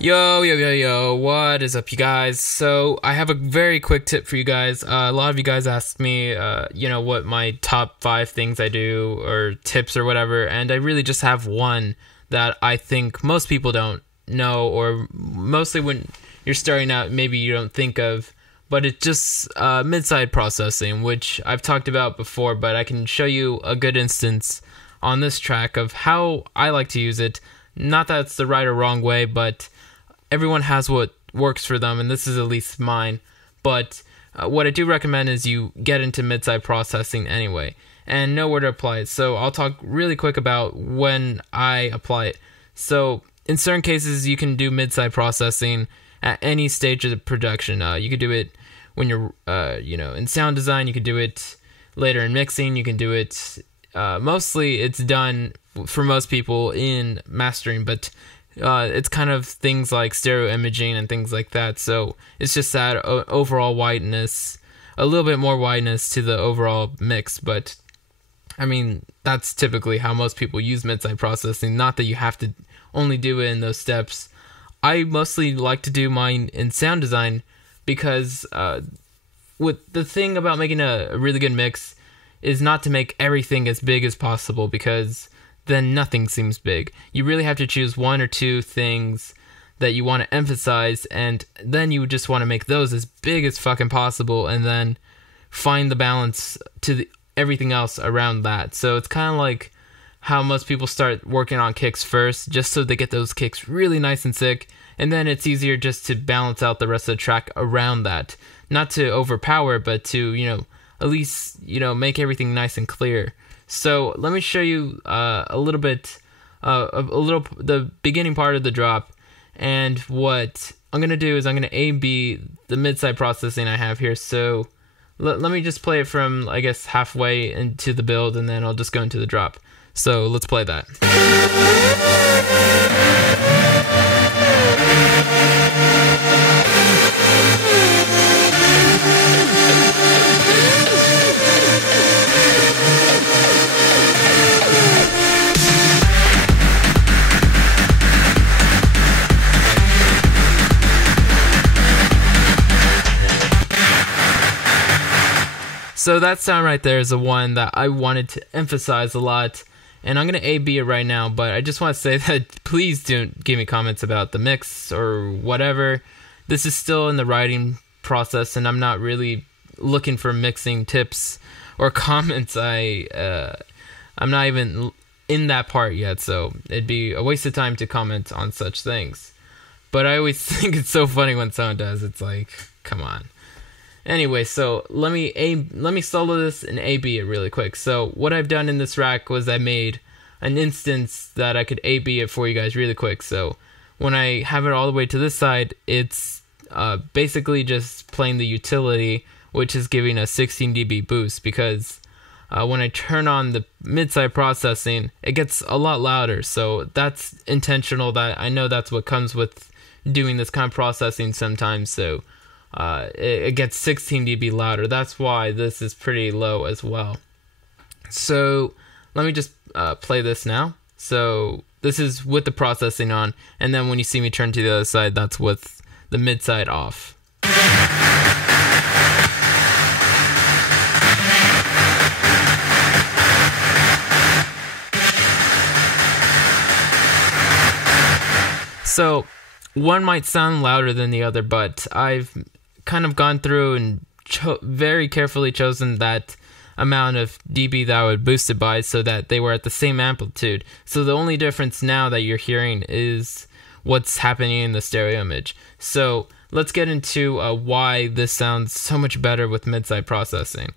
Yo, what is up, you guys? So, I have a very quick tip for you guys. A lot of you guys asked me, what my top 5 things I do, or tips or whatever, and I really just have one that I think most people don't know, or mostly when you're starting out, maybe you don't think of, but it's just mid-side processing, which I've talked about before, but I can show you a good instance on this track of how I like to use it. Not that it's the right or wrong way, but everyone has what works for them, and this is at least mine. But what I do recommend is you get into mid-side processing anyway and know where to apply it. So I'll talk really quick about when I apply it. So in certain cases, you can do mid-side processing at any stage of the production. You could do it when you're, in sound design. You could do it later in mixing. You can do it. Mostly, it's done for most people in mastering, but it's kind of things like stereo imaging and things like that. So it's just that overall wideness, a little bit more wideness to the overall mix. But I mean, that's typically how most people use mid-side processing. Not that you have to only do it in those steps. I mostly like to do mine in sound design because with the thing about making a really good mix is not to make everything as big as possible, because then nothing seems big. You really have to choose one or two things that you want to emphasize, and then you just want to make those as big as fucking possible, and then find the balance to everything else around that. So it's kind of like how most people start working on kicks first, just so they get those kicks really nice and sick, and then it's easier just to balance out the rest of the track around that. Not to overpower, but to, at least, make everything nice and clear. So let me show you the beginning part of the drop, and what I'm going to do is I'm going to A-B the mid-side processing I have here. So let me just play it from, I guess, halfway into the build, and then I'll just go into the drop. So let's play that. So that sound right there is the one that I wanted to emphasize a lot, and I'm going to A-B it right now, but I just want to say that please don't give me comments about the mix or whatever. This is still in the writing process, and I'm not really looking for mixing tips or comments. I'm not even in that part yet, so it'd be a waste of time to comment on such things. But I always think it's so funny when someone does. It's like, come on. Anyway, so let me solo this and A-B it really quick. So what I've done in this rack was I made an instance that I could A-B it for you guys really quick. So when I have it all the way to this side, it's basically just playing the utility, which is giving a 16 dB boost, because when I turn on the mid-side processing, it gets a lot louder. So that's intentional. That I know that's what comes with doing this kind of processing sometimes. So it gets 16 dB louder. That's why this is pretty low as well. So let me just play this now. So this is with the processing on, and then when you see me turn to the other side, that's with the mid side off. So one might sound louder than the other, but I've kind of gone through and very carefully chosen that amount of dB that I would boost it by, so that they were at the same amplitude. So the only difference now that you're hearing is what's happening in the stereo image. So let's get into why this sounds so much better with mid-side processing.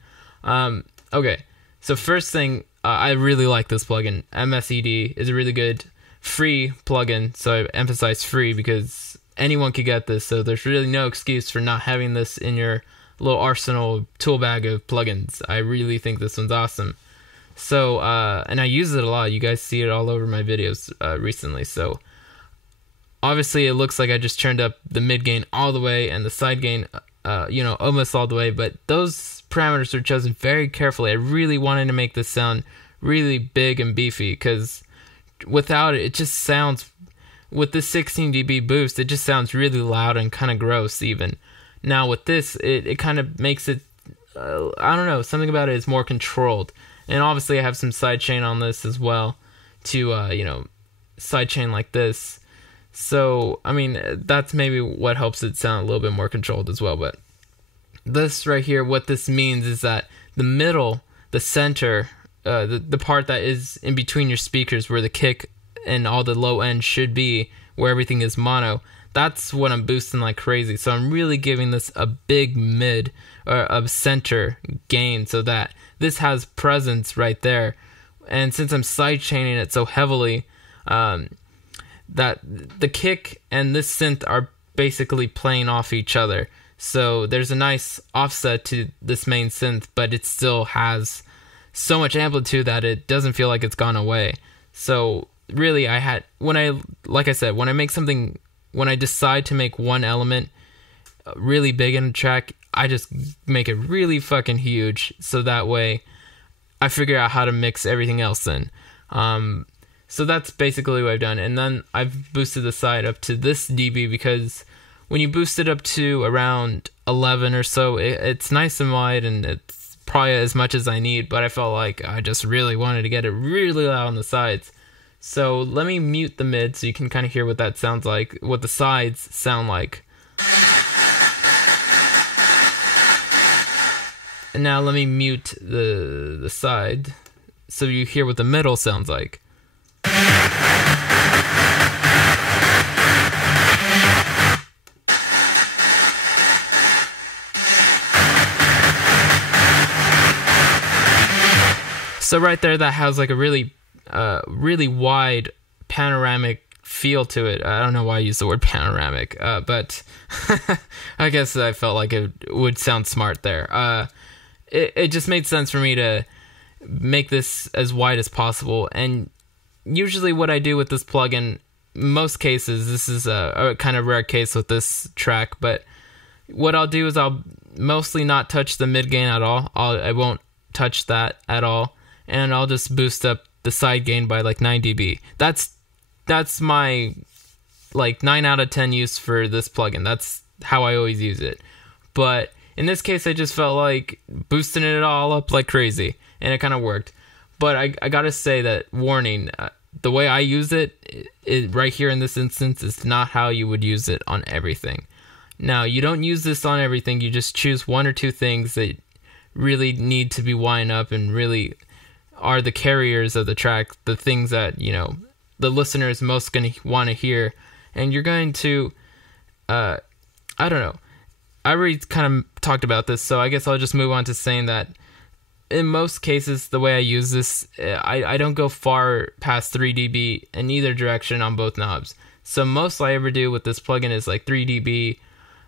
Okay, so first thing, I really like this plugin. MSED is a really good free plugin, so I emphasize free because anyone could get this, so there's really no excuse for not having this in your little arsenal tool bag of plugins. I really think this one's awesome. So, and I use it a lot. You guys see it all over my videos recently. So, obviously it looks like I just turned up the mid gain all the way and the side gain, almost all the way. But those parameters are chosen very carefully. I really wanted to make this sound really big and beefy, because without it, it just sounds with this 16 dB boost, it just sounds really loud and kind of gross even. Now with this, it kind of makes it, I don't know, something about it is more controlled. And obviously I have some sidechain on this as well to, you know, sidechain like this. So, I mean, that's maybe what helps it sound a little bit more controlled as well. But this right here, what this means is that the middle, the center, the part that is in between your speakers where the kick and all the low end should be, where everything is mono, that's what I'm boosting like crazy. So I'm really giving this a big mid or a center gain so that this has presence right there. And since I'm sidechaining it so heavily, that the kick and this synth are basically playing off each other. So there's a nice offset to this main synth, but it still has so much amplitude that it doesn't feel like it's gone away. So really, like I said, when I decide to make one element really big in a track, I just make it really fucking huge, so that way I figure out how to mix everything else in. So that's basically what I've done. And then I've boosted the side up to this dB, because when you boost it up to around 11 or so, it's nice and wide, and it's probably as much as I need, but I felt like I just really wanted to get it really loud on the sides. So let me mute the mid so you can kind of hear what that sounds like, what the sides sound like. And now let me mute the side so you hear what the middle sounds like. So right there, that has like a really wide panoramic feel to it. I don't know why I use the word panoramic, but I guess I felt like it would sound smart there. It just made sense for me to make this as wide as possible. And usually what I do with this plugin, most cases, this is a kind of rare case with this track, but what I'll do is I'll mostly not touch the mid gain at all. I won't touch that at all, and I'll just boost up the side gain by like 9 dB. That's my like 9 out of 10 use for this plugin. That's how I always use it. But in this case, I just felt like boosting it all up like crazy, and it kind of worked. But I gotta say that, warning, the way I use it right here in this instance is not how you would use it on everything. Now, you don't use this on everything. You just choose one or two things that really need to be wind up and really are the carriers of the track, the things that, you know, the listener is most going to want to hear. And you're going to, I don't know. I already kind of talked about this, so I guess I'll just move on to saying that in most cases, the way I use this, I don't go far past 3 dB in either direction on both knobs. So most I ever do with this plugin is like 3 dB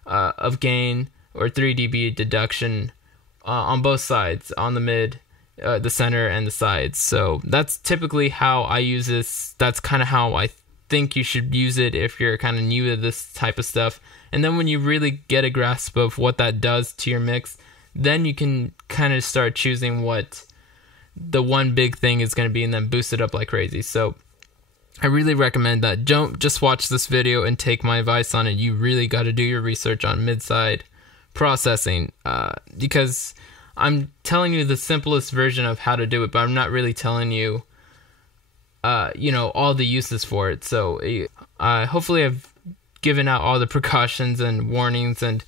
of gain or 3 dB deduction on both sides, on the mid, the center, and the sides. So that's typically how I use this. That's kind of how I think you should use it if you're kind of new to this type of stuff. And then when you really get a grasp of what that does to your mix, then you can kind of start choosing what the one big thing is going to be and then boost it up like crazy. So I really recommend that. Don't just watch this video and take my advice on it. You really got to do your research on mid-side processing, because I'm telling you the simplest version of how to do it, but I'm not really telling you, you know, all the uses for it. So hopefully I've given out all the precautions and warnings and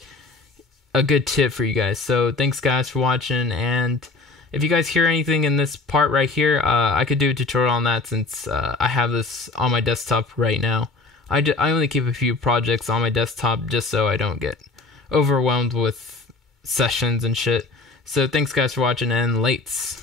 a good tip for you guys. So thanks guys for watching, and if you guys hear anything in this part right here, I could do a tutorial on that, since I have this on my desktop right now. I only keep a few projects on my desktop just so I don't get overwhelmed with sessions and shit. So thanks guys for watching, and lates.